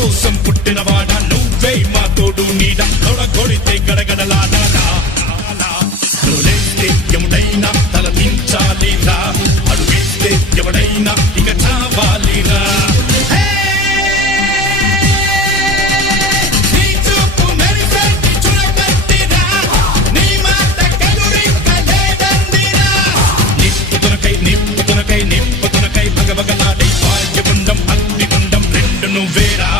కోసం పుట్టినవాడా నువ్వే మా తోడు నీడ తొడగొడితే గడగడలాడాలా ఎవడైనా తల దించాలిరా అడుగేస్తే ఎవడైనా ఇక చావాలిరా నిప్పుతునకై భగభగలాడే భాగ్యగుండం అగ్నిగుండం రెండు నువ్వేరా